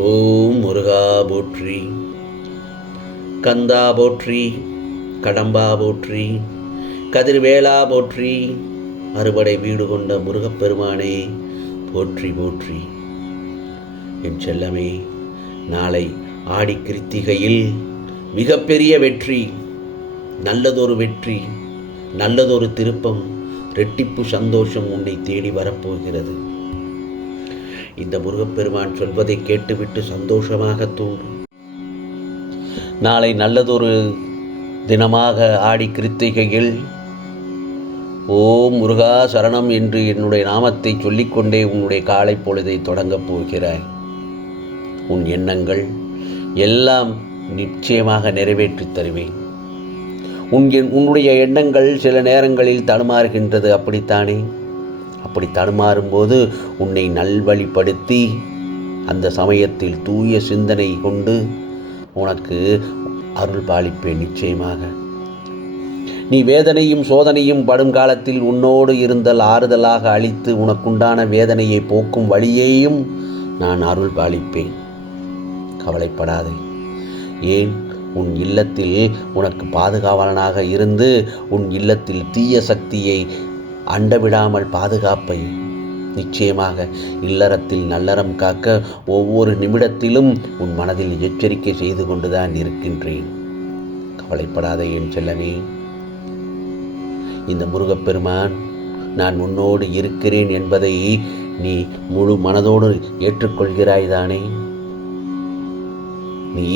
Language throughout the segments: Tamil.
ஓம் முருகா போற்றி, கந்தா போற்றி, கடம்பா போற்றி, கதிர்வேலா போற்றி, அறுபடை வீடு கொண்ட முருகப்பெருமானே போற்றி போற்றி. என் செல்லமே, நாளை ஆடி கிருத்திகையில் மிகப்பெரிய வெற்றி, நல்லதொரு வெற்றி, நல்லதொரு திருப்பம், ரெட்டிப்பு சந்தோஷம் உன்னை தேடி வரப்போகிறது. இந்த முருகப்பெருமான் சொல்வதை கேட்டுவிட்டு சந்தோஷமாக தோன்றும். நாளை நல்லதொரு தினமாக ஆடி கிருத்திகையில் ஓம் முருகா சரணம் என்று என்னுடைய நாமத்தை சொல்லிக்கொண்டே உன்னுடைய காலை பொழுதை தொடங்கப் போகிறாய். உன் எண்ணங்கள் எல்லாம் நிச்சயமாக நிறைவேற்றித் தருவேன். உன்னுடைய எண்ணங்கள் சில நேரங்களில் தடுமாறுகின்றது, அப்படித்தானே? அப்படி தடுமாறும்போது உன்னை நல்வழிப்படுத்தி அந்த சமயத்தில் தூய சிந்தனை கொண்டு உனக்கு அருள் பாலிப்பேன். நிச்சயமாக நீ வேதனையும் சோதனையும் படும் காலத்தில் உன்னோடு இருந்தல் ஆறுதலாக அளித்து உனக்குண்டான வேதனையை போக்கும் வழியையும் நான் அருள் பாலிப்பேன். கவலைப்படாதே. ஏன், உன் இல்லத்தில் உனக்கு பாதுகாவலனாக இருந்து உன் இல்லத்தில் தீய சக்தியை அண்டவிடாமல் பாதுகாப்பை நிச்சயமாக இல்லறத்தில் நல்லறம் காக்க ஒவ்வொரு நிமிடத்திலும் உன் மனதில் எச்சரிக்கை செய்து கொண்டுதான் இருக்கின்றேன். கவலைப்படாதே என் செல்லமே. இந்த முருகப்பெருமான் நான் உன்னோடு இருக்கிறேன் என்பதை நீ முழு மனதோடு ஏற்றுக்கொள்கிறாய்தானே? நீ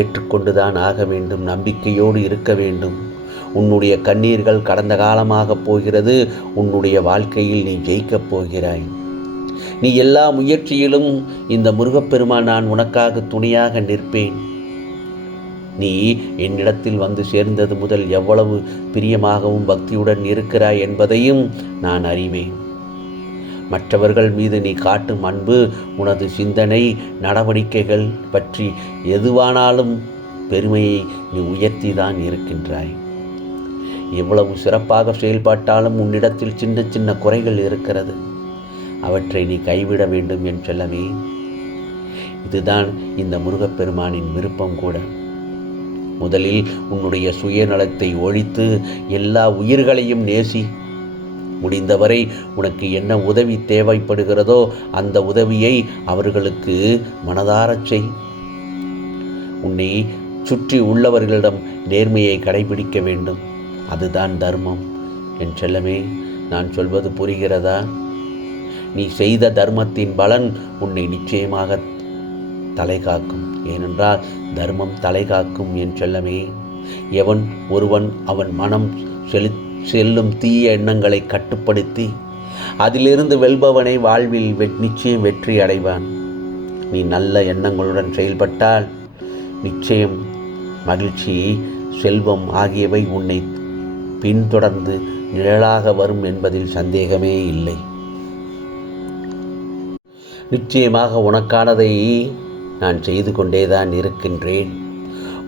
ஏற்றுக்கொண்டுதான் ஆக வேண்டும். நம்பிக்கையோடு இருக்க வேண்டும். உன்னுடைய கண்ணீர்கள் கடந்த காலமாக போகிறது. உன்னுடைய வாழ்க்கையில் நீ ஜெயிக்கப் போகிறாய். நீ எல்லா முயற்சியிலும் இந்த முருகப்பெருமான் நான் உனக்காக துணையாக நிற்பேன். நீ என்னிடத்தில் வந்து சேர்ந்தது முதல் எவ்வளவு பிரியமாகவும் பக்தியுடன் இருக்கிறாய் என்பதையும் நான் அறிவேன். மற்றவர்கள் மீது நீ காட்டும் அன்பு, உனது சிந்தனை, நடவடிக்கைகள் பற்றி எதுவானாலும் பெருமையை நீ உயர்த்திதான் இருக்கின்றாய். எவ்வளவு சிறப்பாக செயல்பட்டாலும் உன்னிடத்தில் சின்ன சின்ன குறைகள் இருக்கிறது. அவற்றை நீ கைவிட வேண்டும் என் செல்லமே. இதுதான் இந்த முருகப்பெருமானின் விருப்பம் கூட. முதலில் உன்னுடைய சுயநலத்தை ஒழித்து எல்லா உயிர்களையும் நேசி. முடிந்தவரை உனக்கு என்ன உதவி தேவைப்படுகிறதோ அந்த உதவியை அவர்களுக்கு மனதாரச் செய். உன்னை சுற்றி உள்ளவர்களிடம் நேர்மையை கடைபிடிக்க வேண்டும். அதுதான் தர்மம். என் செல்லமே, நான் சொல்வது புரிகிறதா? நீ செய்த தர்மத்தின் பலன் உன்னை நிச்சயமாக தலை காக்கும். ஏனென்றால் தர்மம் தலை காக்கும் என் செல்லமே. ஒருவன் அவன் மனம் செல்லும் தீய எண்ணங்களை கட்டுப்படுத்தி அதிலிருந்து வெல்பவனை வாழ்வில் நிச்சயம் வெற்றி அடைவான். நீ நல்ல எண்ணங்களுடன் செயல்பட்டால் நிச்சயம் மகிழ்ச்சி, செல்வம் ஆகியவை உன்னை பின்தொடர்ந்து நிழலாக வரும் என்பதில் சந்தேகமே இல்லை. நிச்சயமாக உனக்கானதை நான் செய்து கொண்டேதான் இருக்கின்றேன்.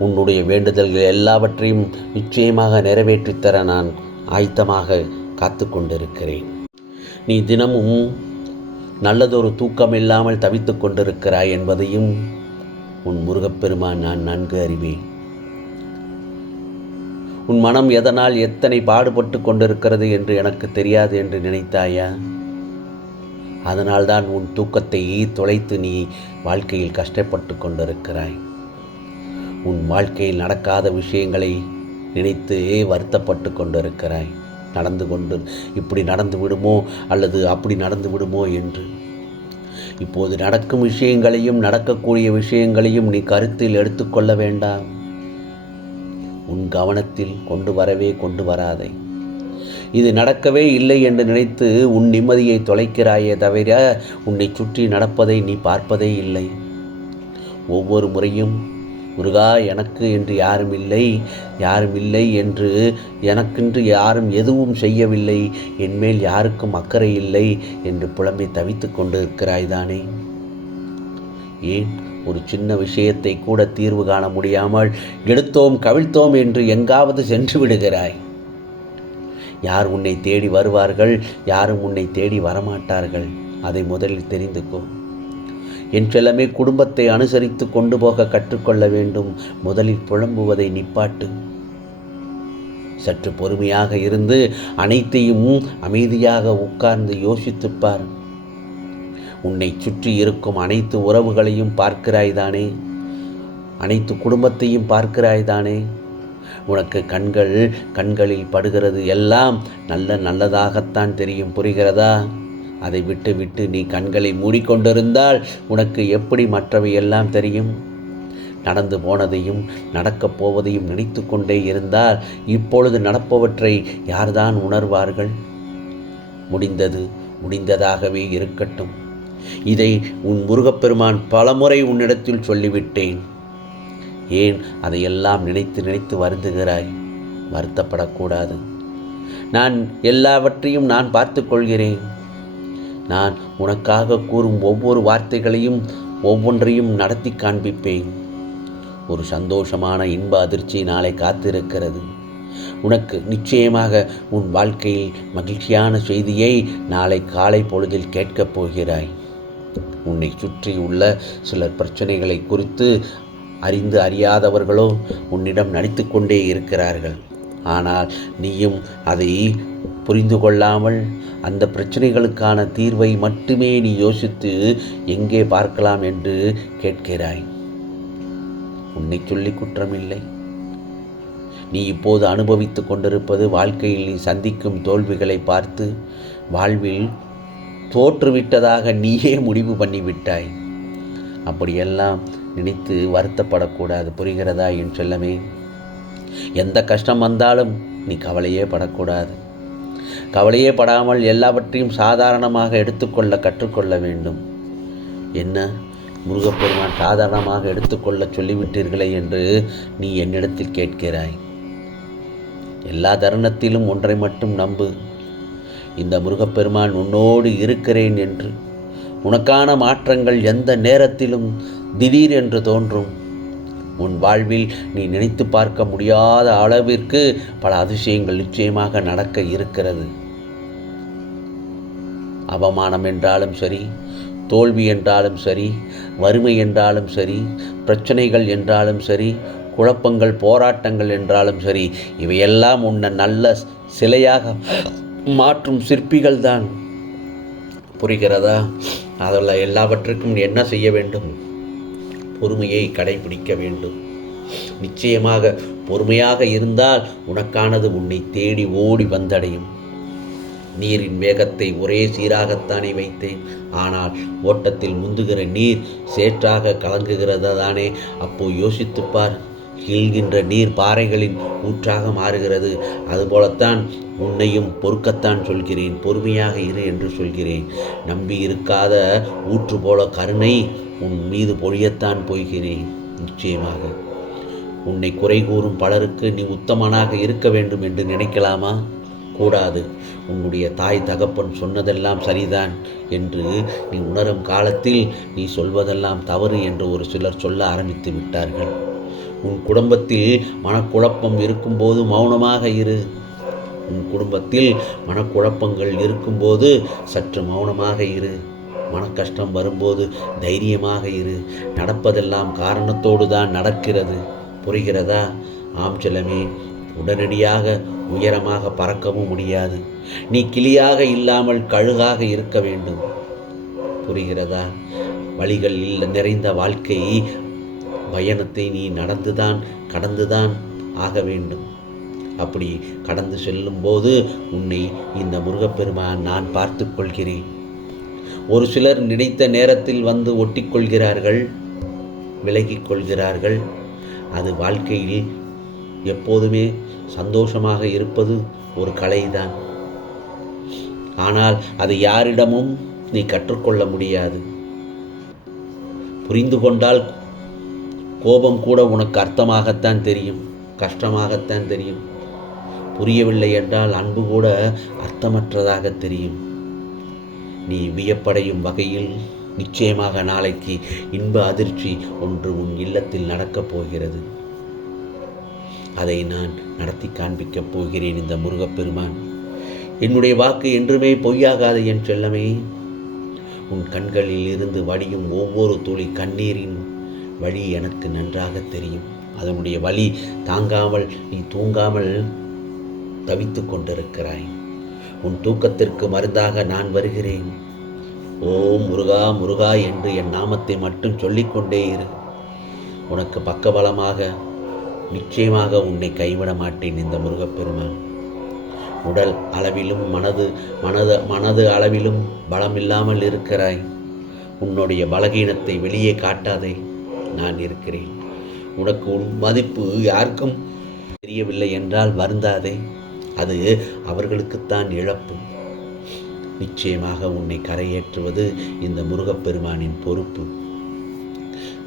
உன்னுடைய வேண்டுதல்கள் எல்லாவற்றையும் நிச்சயமாக நிறைவேற்றித்தர நான் ஆயத்தமாக காத்து கொண்டிருக்கிறேன். நீ தினமும் நல்லதொரு தூக்கம் இல்லாமல் தவித்து கொண்டிருக்கிறாய் என்பதையும் உன் முருகப்பெருமான் நான் நன்கு அறிவேன். உன் மனம் எதனால் எத்தனை பாடுபட்டு கொண்டிருக்கிறது என்று எனக்கு தெரியாது என்று நினைத்தாயா? அதனால்தான் உன் தூக்கத்தை தொலைத்து நீ வாழ்க்கையில் கஷ்டப்பட்டு கொண்டிருக்கிறாய். உன் வாழ்க்கையில் நடக்காத விஷயங்களை நினைத்து வருத்தப்பட்டு கொண்டிருக்கிறாய். இப்படி நடந்து விடுமோ அல்லது அப்படி நடந்து விடுமோ என்று. இப்போது நடக்கும் விஷயங்களையும் நடக்கக்கூடிய விஷயங்களையும் நீ கருத்தில் எடுத்துக்கொள்ள வேண்டாம். உன் கவனத்தில் கொண்டு வராதே. இது நடக்கவே இல்லை என்று நினைத்து உன் நிம்மதியை தொலைக்கிறாயே தவிர உன்னை சுற்றி நடப்பதை நீ பார்ப்பதே இல்லை. ஒவ்வொரு முறையும் முருகா, எனக்கு என்று யாரும் இல்லை என்று, எனக்கென்று யாரும் எதுவும் செய்யவில்லை, என்மேல் யாருக்கும் அக்கறை இல்லை என்று புலம்பி தவித்து கொண்டிருக்கிறாய்தானே? ஏன் ஒரு சின்ன விஷயத்தை கூட தீர்வு காண முடியாமல் எடுத்தோம் கவிழ்த்தோம் என்று எங்காவது சென்று விடுகிறாய்? யார் உன்னை தேடி வருவார்கள், யாரும் உன்னை தேடி வரமாட்டார்கள். அதை முதலில் தெரிந்துக்கோ. என் செல்லமே, குடும்பத்தை அனுசரித்து கொண்டு போக கற்றுக்கொள்ள வேண்டும். முதலில் புலம்புவதை நிப்பாட்டு. சற்று பொறுமையாக இருந்து அனைத்தையும் அமைதியாக உட்கார்ந்து யோசித்துப்பார். உன்னை சுற்றி இருக்கும் அனைத்து உறவுகளையும் பார்க்கிறாய்தானே, அனைத்து குடும்பத்தையும் பார்க்கிறாய்தானே. உனக்கு கண்களில் படுகிறது எல்லாம் நல்லதாகத்தான் தெரியும். புரிகிறதா? அதை விட்டு நீ கண்களை மூடிக்கொண்டிருந்தால் உனக்கு எப்படி மற்றவை எல்லாம் தெரியும்? நடந்து போனதையும் நடக்கப் போவதையும் நினைத்து கொண்டே இருந்தால் இப்பொழுது நடப்பவற்றை யார்தான் உணர்வார்கள்? முடிந்ததாகவே இருக்கட்டும். இதை உன் முருகப்பெருமான் பலமுறை உன்னிடத்தில் சொல்லிவிட்டேன். ஏன் அதையெல்லாம் நினைத்து வருந்துகிறாய்? வருத்தப்படக்கூடாது. நான் எல்லாவற்றையும் நான் பார்த்து கொள்கிறேன். நான் உனக்காக கூறும் ஒவ்வொரு வார்த்தைகளையும் ஒவ்வொன்றையும் நடத்தி காண்பிப்பேன். ஒரு சந்தோஷமான இன்ப அதிர்ச்சி நாளை காத்திருக்கிறது. உனக்கு நிச்சயமாக உன் வாழ்க்கையில் மகிழ்ச்சியான செய்தியை நாளை காலை பொழுதில் கேட்கப் போகிறாய். உன்னை சுற்றி உள்ள சிலர் பிரச்சனைகளை குறித்து அறியாதவர்களோ உன்னிடம் நடித்து கொண்டே இருக்கிறார்கள். ஆனால் நீயும் அதை புரிந்து கொள்ளாமல் அந்த பிரச்சனைகளுக்கான தீர்வை மட்டுமே நீ யோசித்து எங்கே பார்க்கலாம் என்று கேட்கிறாய். உன்னை சொல்லி குற்றமில்லை. நீ இப்போது அனுபவித்து கொண்டிருப்பது வாழ்க்கையில் நீ சந்திக்கும் தோல்விகளை பார்த்து வாழ்வில் தோற்றுவிட்டதாக நீயே முடிவு பண்ணிவிட்டாய். அப்படியெல்லாம் நினைத்து வருத்தப்படக்கூடாது. புரிகிறதா என் செல்லமே? எந்த கஷ்டம் வந்தாலும் நீ கவலையே படக்கூடாது. கவலையே படாமல் எல்லாவற்றையும் சாதாரணமாக எடுத்துக்கொள்ள கற்றுக்கொள்ள வேண்டும். என்ன, முருகப்பெருமான் சாதாரணமாக எடுத்துக்கொள்ள சொல்லிவிட்டீர்களே என்று நீ என்னிடத்தில் கேட்கிறாய். எல்லா தருணத்திலும் ஒன்றை மட்டும் நம்பு. இந்த முருகப்பெருமான் உன்னோடு இருக்கிறேன் என்று. உனக்கான மாற்றங்கள் எந்த நேரத்திலும் திடீர் என்று தோன்றும். உன் வாழ்வில் நீ நினைத்து பார்க்க முடியாத அளவிற்கு பல அதிசயங்கள் நிச்சயமாக நடக்க இருக்கிறது. அவமானம் என்றாலும் சரி, தோல்வி என்றாலும் சரி, வறுமை என்றாலும் சரி, பிரச்சனைகள் என்றாலும் சரி, குழப்பங்கள் போராட்டங்கள் என்றாலும் சரி, இவையெல்லாம் உன்னை நல்ல சிலையாக மாற்றும் சிற்பிகள் தான். புரிகிறதா? அதில் எல்லாவற்றுக்கும் என்ன செய்ய வேண்டும்? பொறுமையை கடைபிடிக்க வேண்டும். நிச்சயமாக பொறுமையாக இருந்தால் உனக்கானது உன்னை தேடி ஓடி வந்தடையும். நீரின் வேகத்தை ஒரே சீராகத்தானே வைத்தேன். ஆனால் ஓட்டத்தில் முந்துகிற நீர் சேற்றாக கலங்குகிறதானே. அப்போ யோசித்துப்பார். கீழ்கின்ற நீர் பாறைகளின் ஊற்றாக மாறுகிறது. அதுபோலத்தான் உன்னையும் பொறுக்கத்தான் சொல்கிறேன். பொறுமையாக இரு என்று சொல்கிறேன். நம்பி இருக்காத ஊற்று போல கருணை உன் மீது பொழியத்தான் போகிறேன். நிச்சயமாக உன்னை குறை கூறும் பலருக்கு நீ உத்தமனாக இருக்க வேண்டும் என்று நினைக்கலாமா? கூடாது. உன்னுடைய தாய் தகப்பன் சொன்னதெல்லாம் சரிதான் என்று நீ உணரும் காலத்தில் நீ சொல்வதெல்லாம் தவறு என்று ஒரு சிலர் சொல்ல ஆரம்பித்து விட்டார்கள். உன் குடும்பத்தில் மனக்குழப்பம் இருக்கும்போது மௌனமாக இரு. உன் குடும்பத்தில் மனக்குழப்பங்கள் இருக்கும்போது சற்று மௌனமாக இரு. மனக்கஷ்டம் வரும்போது தைரியமாக இரு. நடப்பதெல்லாம் காரணத்தோடு தான் நடக்கிறது. புரிகிறதா? ஆம் செல்லமே, உடனடியாக உயரமாக பறக்கவும் முடியாது. நீ கிளியாக இல்லாமல் கழுகாக இருக்க வேண்டும். புரிகிறதா? வழிகள் நிறைந்த வாழ்க்கை பயணத்தை நீ கடந்துதான் ஆக வேண்டும். அப்படி கடந்து செல்லும்போது உன்னை இந்த முருகப்பெருமான் நான் பார்த்து கொள்கிறேன். ஒரு சிலர் நினைத்த நேரத்தில் வந்து ஒட்டிக்கொள்கிறார்கள், விலகிக் கொள்கிறார்கள். அது வாழ்க்கையில் எப்போதுமே சந்தோஷமாக இருப்பது ஒரு கலைதான். ஆனால் அதை யாரிடமும் நீ கற்றுக்கொள்ள முடியாது. புரிந்து கொண்டால் கோபம் கூட உனக்கு அர்த்தமாகத்தான் தெரியும், கஷ்டமாகத்தான் தெரியும். புரியவில்லை என்றால் அன்பு கூட அர்த்தமற்றதாக தெரியும். நீ வியப்படையும் வகையில் நிச்சயமாக நாளைக்கு இன்ப அதிர்ச்சி ஒன்று உன் இல்லத்தில் நடக்கப் போகிறது. அதை நான் நடத்தி காண்பிக்கப் போகிறேன். இந்த முருகப்பெருமான் என்னுடைய வாக்கு என்றுமே பொய்யாகாது என் செல்லமே. உன் கண்களில் இருந்து வடியும் ஒவ்வொரு துளி கண்ணீரின் வழி எனக்கு நன்றாக தெரியும். அதனுடைய வலி தாங்காமல் நீ தூங்காமல் தவித்து கொண்டிருக்கிறாய். உன் தூக்கத்திற்கு மருந்தாக நான் வருகிறேன். ஓம் முருகா முருகா என்று என் நாமத்தை மட்டும் சொல்லிக்கொண்டே இரு. உனக்கு பக்கபலமாக நிச்சயமாக உன்னை கைவிட மாட்டேன் இந்த முருகப்பெருமான். உடல் அளவிலும் மனது அளவிலும் பலமில்லாமல் இருக்கிறாய். உன்னுடைய பலகீனத்தை வெளியே காட்டாதே, நான் இருக்கிறேன். உனக்கு உன் மதிப்பு யாருக்கும் தெரியவில்லை என்றால் வருந்தாதே, அது அவர்களுக்குத்தான் இழப்பு. நிச்சயமாக உன்னை கரையேற்றுவது இந்த முருகப்பெருமானின் பொறுப்பு.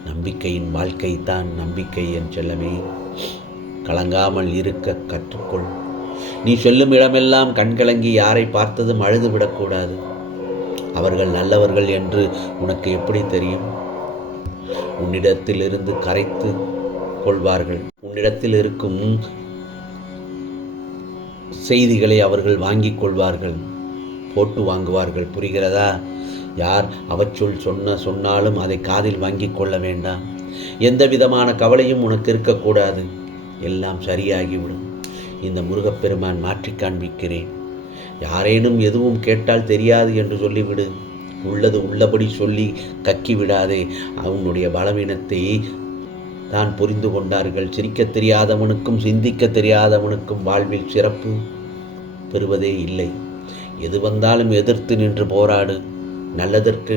நம்பிக்கையின் வாழ்க்கை தான் நம்பிக்கை என் செல்லமே. கலங்காமல் இருக்க கற்றுக்கொள். நீ சொல்லும் இடமெல்லாம் கண்கலங்கி யாரை பார்த்ததும் அழுது விடக்கூடாது. அவர்கள் நல்லவர்கள் என்று உனக்கு எப்படி தெரியும்? உன்னிடத்திலிருந்து கரைத்து கொள்வார்கள். உன்னிடத்தில் இருக்கும் செய்திகளை அவர்கள் வாங்கிக் கொள்வார்கள், போட்டு வாங்குவார்கள். புரிகிறதா? யார் அவச்சொல் சொன்னாலும் அதை காதில் வாங்கிக் கொள்ள வேண்டாம். எந்த விதமான கவலையும் உனக்கு இருக்கக்கூடாது. எல்லாம் சரியாகிவிடும். இந்த முருகப்பெருமான் மாற்றி காண்பிக்கிறேன். யாரேனும் எதுவும் கேட்டால் தெரியாது என்று சொல்லிவிடு. உள்ளது உள்ளபடி சொல்லி கக்கி விடாதே. அவனுடைய பலவீனத்தை தான் புரிந்து கொண்டார்கள். சிரிக்க தெரியாதவனுக்கும் சிந்திக்க தெரியாதவனுக்கும் வாழ்வில் சிறப்பு பெறுவதே இல்லை. எது வந்தாலும் எதிர்த்து நின்று போராடு. நல்லதற்கு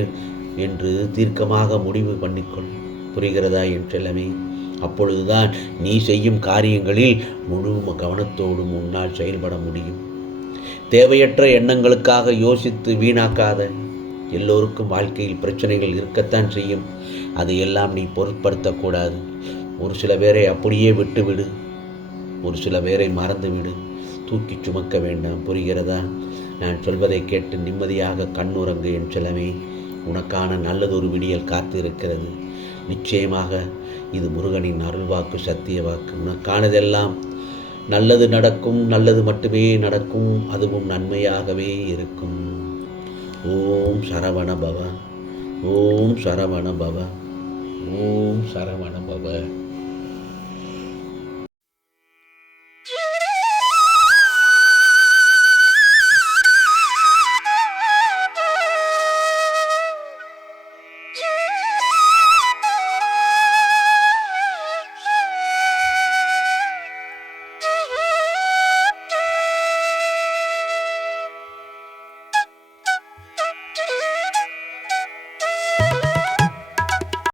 என்று தீர்க்கமாக முடிவு பண்ணிக்கொள். புரிகிறதா என் செல்லமே? அப்பொழுதுதான் நீ செய்யும் காரியங்களில் முழு கவனத்தோடு முன்னால் செயல்பட முடியும். தேவையற்ற எண்ணங்களுக்காக யோசித்து வீணாக்காத. எல்லோருக்கும் வாழ்க்கையில் பிரச்சனைகள் இருக்கத்தான் செய்யும். அதையெல்லாம் நீ பொருட்படுத்தக்கூடாது. ஒரு சில பேரை அப்படியே விட்டுவிடு. ஒரு சில பேரை மறந்துவிடு. தூக்கி சுமக்க வேண்டாம். புரிகிறதா? நான் சொல்வதை கேட்டு நிம்மதியாக கண்ணுறங்கு என் செல்லமே. உனக்கான நல்லதொரு விடியல் காத்து இருக்கிறது. நிச்சயமாக இது முருகனின் அருள்வாக்கு, சத்திய வாக்கு. உனக்கானதெல்லாம் நல்லது நடக்கும். நல்லது மட்டுமே நடக்கும். அதுவும் நன்மையாகவே இருக்கும். ஓம் சரவண பவ. ஓம் சரவண பவ. ஓம் சரவண பவ.